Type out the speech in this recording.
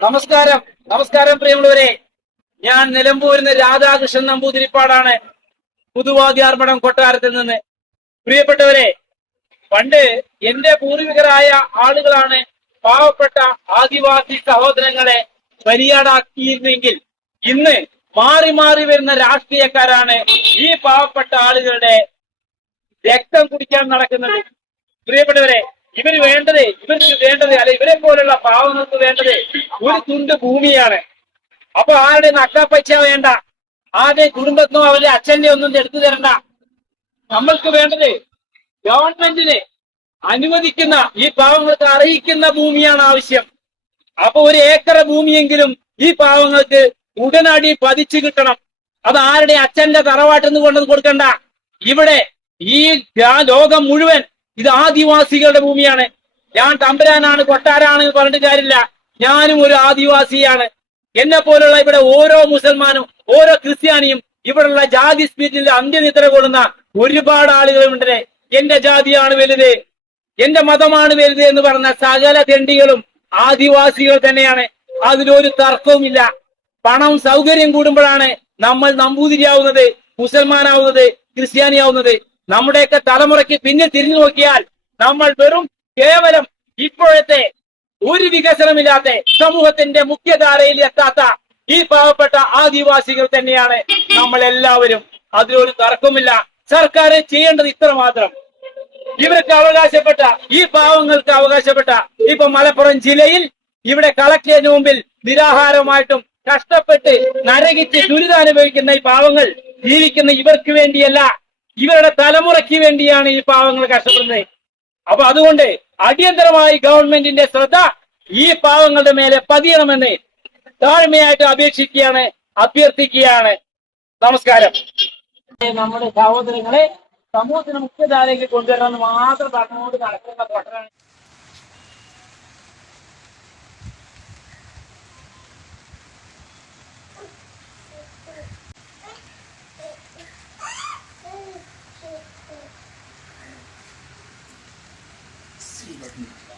നമസ്കാരം, നമസ്കാരം പ്രിയമുള്ളവരെ. ഞാൻ നിലമ്പൂരിൽ രാധാകൃഷ്ണൻ നമ്പൂതിരിപ്പാടാണ്, പുതുവാദ്യാർമഠം കൊട്ടാരത്തിൽ നിന്ന്. പ്രിയപ്പെട്ടവരെ, പണ്ട് എന്റെ പൂർവികരായ ആളുകളാണ് പാവപ്പെട്ട ആദിവാസി സഹോദരങ്ങളെ ബലിയാടാക്കിയിരുന്നെങ്കിൽ ഇന്ന് മാറി മാറി വരുന്ന രാഷ്ട്രീയക്കാരാണ് ഈ പാവപ്പെട്ട ആളുകളുടെ രക്തം കുടിക്കാൻ നടക്കുന്നത്. പ്രിയപ്പെട്ടവരെ, ഇവർക്ക് വേണ്ടത് അല്ലെ, ഇവരെ പോലുള്ള പാവങ്ങൾക്ക് വേണ്ടത് ഒരു തുണ്ട് ഭൂമിയാണ്. അപ്പൊ ആരുടെ നക്കാപ്പച്ച വേണ്ട, ആരുടെ കുടുംബത്തിനോ അവരുടെ അച്ഛന്റെ ഒന്നും എടുത്തു തരണ്ട. നമ്മൾക്ക് വേണ്ടത് ഗവൺമെന്റിന് അനുവദിക്കുന്ന, ഈ പാവങ്ങൾക്ക് അറിയിക്കുന്ന ഭൂമിയാണ് ആവശ്യം. അപ്പൊ ഒരു ഏക്കർ ഭൂമിയെങ്കിലും ഈ പാവങ്ങൾക്ക് ഉടനടി പതിച്ചു കിട്ടണം. അത് ആരുടെ അച്ഛന്റെ തറവാട്ടിൽ നിന്ന് കൊണ്ടു കൊടുക്കണ്ട. ഇവിടെ ഈ ലോകം മുഴുവൻ ഇത് ആദിവാസികളുടെ ഭൂമിയാണ്. ഞാൻ തമ്പുരാനാണ്, കൊട്ടാരാണ് എന്ന് പറഞ്ഞിട്ട് കാര്യമില്ല. ഞാനും ഒരു ആദിവാസിയാണ്. എന്നെ പോലുള്ള ഇവിടെ ഓരോ മുസൽമാനും ഓരോ ക്രിസ്ത്യാനിയും ഇവിടെയുള്ള ജാതി സ്പിരിറ്റിൽ അന്ത്യനിദ്ര കൊള്ളുന്ന ഒരുപാട് ആളുകളുണ്ട്. എന്റെ ജാതിയാണ് വലുത്, എന്റെ മതമാണ് വലുത് എന്ന് പറഞ്ഞ സകല തെണ്ടികളും ആദിവാസികൾ തന്നെയാണ്. അതിലൊരു തർക്കവുമില്ല. പണം സൗകര്യം കൂടുമ്പോഴാണ് നമ്മൾ നമ്പൂതിരിയാവുന്നത്, മുസൽമാനാവുന്നത്, ക്രിസ്ത്യാനിയാവുന്നത്. നമ്മുടെയൊക്കെ തലമുറയ്ക്ക് പിന്നെ തിരിഞ്ഞു നോക്കിയാൽ നമ്മൾ വെറും കേവലം ഇപ്പോഴത്തെ ഒരു വികസനമില്ലാത്ത സമൂഹത്തിന്റെ മുഖ്യധാരയിൽ എത്താത്ത ഈ പാവപ്പെട്ട ആദിവാസികൾ തന്നെയാണ് നമ്മൾ എല്ലാവരും. അതിലൊരു തർക്കമില്ല. സർക്കാർ ചെയ്യേണ്ടത് ഇത്ര മാത്രം. ഇവർക്ക് അവകാശപ്പെട്ട, ഈ പാവങ്ങൾക്ക് അവകാശപ്പെട്ട, ഇപ്പൊ മലപ്പുറം ജില്ലയിൽ ഇവിടെ കളക്ടറേറ്റിന് മുമ്പിൽ നിരാഹാരമായിട്ടും കഷ്ടപ്പെട്ട് നരകിച്ച് ദുരിതമനുഭവിക്കുന്ന ഈ പാവങ്ങൾ ജീവിക്കുന്ന ഇവർക്ക് വേണ്ടിയല്ല, ഇവരുടെ തലമുറയ്ക്ക് വേണ്ടിയാണ് ഈ പാവങ്ങൾ കഷ്ടപ്പെടുന്നത്. അപ്പൊ അതുകൊണ്ട് അടിയന്തരമായി ഗവൺമെന്റിന്റെ ശ്രദ്ധ ഈ പാവങ്ങളുടെ മേലെ പതിയണമെന്ന് താഴ്മയായിട്ട് അപേക്ഷിക്കുകയാണ്, അഭ്യർത്ഥിക്കുകയാണ്. നമസ്കാരം. നമ്മുടെ സഹോദരങ്ങളെ സമൂഹത്തിന് മുഖ്യധാരയിലേക്ക് കൊണ്ടുവരണമെന്ന് മാത്രം പറഞ്ഞുകൊണ്ട് നടക്കുന്ന കൊട്ടരാണ്. See,